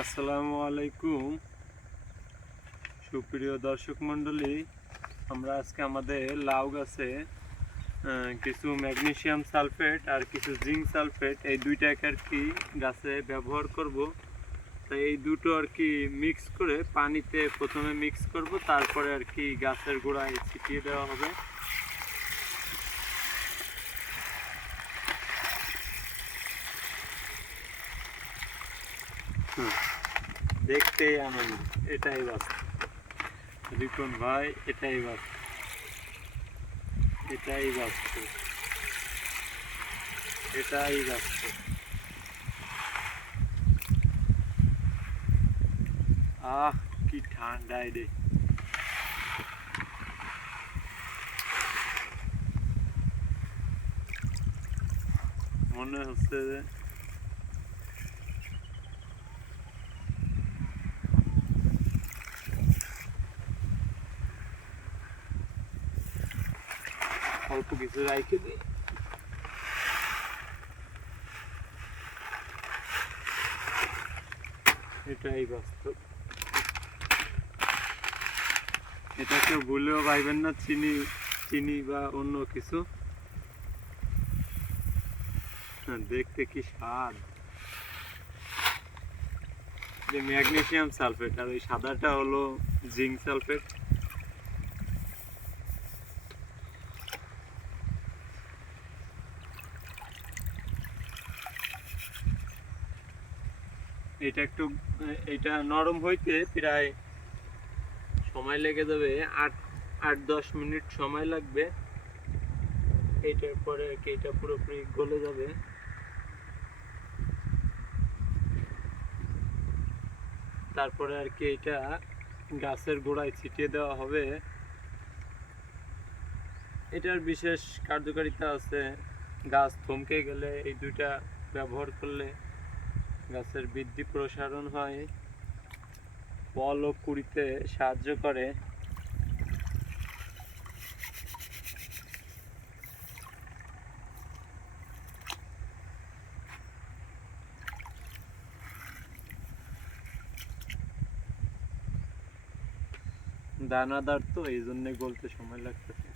আসসালামু আলাইকুম সুপ্রিয় দর্শক মণ্ডলী, আমরা আজকে আমাদের লাউ গাছে কিছু ম্যাগনেসিয়াম সালফেট আর কিছু জিঙ্ক সালফেট এই দুইটাকে আর কি গাছে ব্যবহার করব। তাই এই দুটো আর কি মিক্স করে পানিতে প্রথমে মিক্স করব, তারপরে আর কি গাছের গোড়ায় ছিটিয়ে দেওয়া হবে। দেখতেই আনন্দ, এটাই বাস্তব। রিপন ভাই, এটাই বাস্তব, এটাই বাস্তব, এটাই বাস্তব। আহ, কি ঠান্ডায় রে! মনে হচ্ছে যে অল্প কিছু রাইখে দিই। এটাই বাস্তব। এটা কেউ ভুলেও পাইবেন না চিনি চিনি বা অন্য কিছু। দেখতে কি স্বাদ! যে ম্যাগনেসিয়াম সালফেট আর ওই সাদাটা হলো জিঙ্ক সালফেট। এটা নরম হইতে প্রায় সময় লেগে যাবে 8-10 মিনিট সময় লাগবে। এইটার পরে আর কি এটা পুরোপুরি গলে যাবে। তারপরে আর কি এটা গাছের গোড়ায় ছিটিয়ে দেওয়া হবে। এটার বিশেষ কার্যকারিতা আছে। গাছ থমকে গেলে এই দুইটা ব্যবহার করলে গাছের বৃদ্ধি প্রসারণ হয়, ফল ও কুঁড়িতে সাহায্য করে। দানাদার তো, এই জন্য গলতে সময় লাগতেছে।